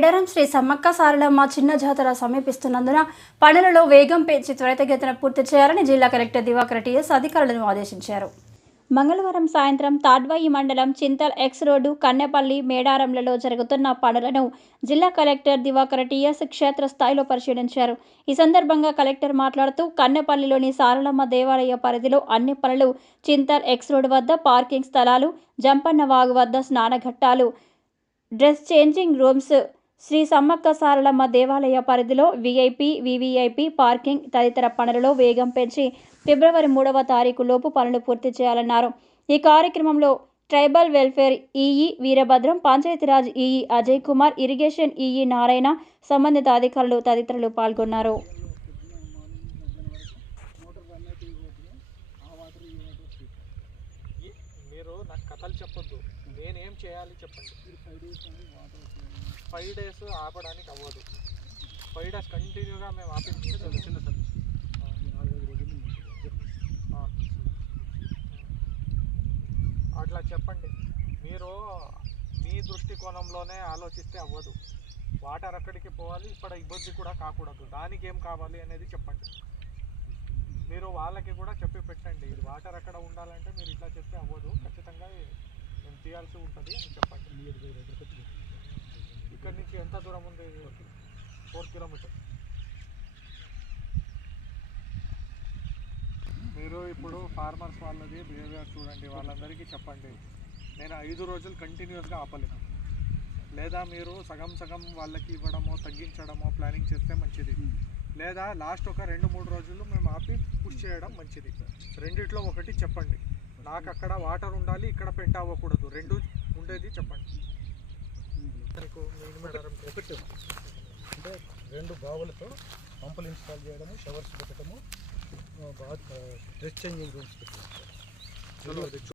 మేడారం శ్రీ సమ్మక్క సారలమ్మ చిన్న జాతర సమీపిస్తున్నందున పనులలో వేగం పెంచి త్వరితగతిన పూర్తి చేయాలని జిల్లా కలెక్టర్ దివాకర్ టీఎస్ అధికారులను ఆదేశించారు. మంగళవారం సాయంత్రం తాడ్వాయి మండలం చింతల్ ఎక్స్ రోడ్డు కన్నెపల్లి మేడారంలలో జరుగుతున్న పనులను జిల్లా కలెక్టర్ దివాకర్ టీఎస్ క్షేత్రస్థాయిలో పరిశీలించారు. ఈ సందర్భంగా కలెక్టర్ మాట్లాడుతూ కన్నెపల్లిలోని సారలమ్మ దేవాలయ పరిధిలో అన్ని పనులు, చింతల్ ఎక్స్ రోడ్డు వద్ద పార్కింగ్ స్థలాలు, జంపన్న వాగు వద్ద స్నానఘట్టాలు, dress changing rooms, Sri Sammakka Saralamma దేవాలయ పరిధిలో వీఐపీ, వీవీఐపీ పార్కింగ్ తదితర పనులలో వేగం పెంచి ఫిబ్రవరి 3వ తారీఖు లోపు పనులు పూర్తి చేయాలన్నారు. ఈ కార్యక్రమంలో tribal welfare EE Veerabhadram, Panchayati Raj EE Ajay Kumar, irrigation EE Narayana, సంబంధిత అధికారులు తదితరులు పాల్గొన్నారు. మీరు నాకు కథలు చెప్పొద్దు, నేనేం చేయాలి చెప్పండి. 5 days ఆపడానికి అవ్వదు. 5 days కంటిన్యూగా మేము ఆపించాలి. అట్లా చెప్పండి. మీరు మీ దృష్టికోణంలోనే ఆలోచిస్తే అవ్వదు. వాటర్ అక్కడికి పోవాలి, ఇక్కడ ఇబ్బంది కూడా కాకూడదు. దానికి ఏం కావాలి అనేది చెప్పండి. మీరు వాళ్ళకి కూడా చెప్పి పెట్టండి, ఇది వాటర్ అక్కడ ఉండాలంటే మీరు ఇట్లా చెప్తే అవ్వదు, ఖచ్చితంగా మేము తీయాల్సి ఉంటుంది అని చెప్పండి. ఇక్కడ నుంచి ఎంత దూరం ఉంది? 4 kilometers. మీరు ఇప్పుడు ఫార్మర్స్ వాళ్ళది బిహేవియర్ చూడండి, వాళ్ళందరికీ చెప్పండి. నేను 5 రోజులు కంటిన్యూస్గా ఆపలేను. లేదా మీరు సగం సగం వాళ్ళకి ఇవ్వడమో తగ్గించడమో ప్లానింగ్ చేస్తే మంచిది. లేదా లాస్ట్ ఒక 2-3 రోజులు మేము ఆపి పుష్ చేయడం మంచిది. రెండిట్లో ఒకటి చెప్పండి. నాకు అక్కడ వాటర్ ఉండాలి, ఇక్కడ పెంట అవ్వకూడదు, రెండు ఉండేది చెప్పండి. ఒకటి అంటే 2 బావులతో పంపులు ఇన్స్టాల్ చేయడము, షవర్స్ పెట్టడము, డ్రెస్ చేంజింగ్ రూమ్స్ పెట్టడం.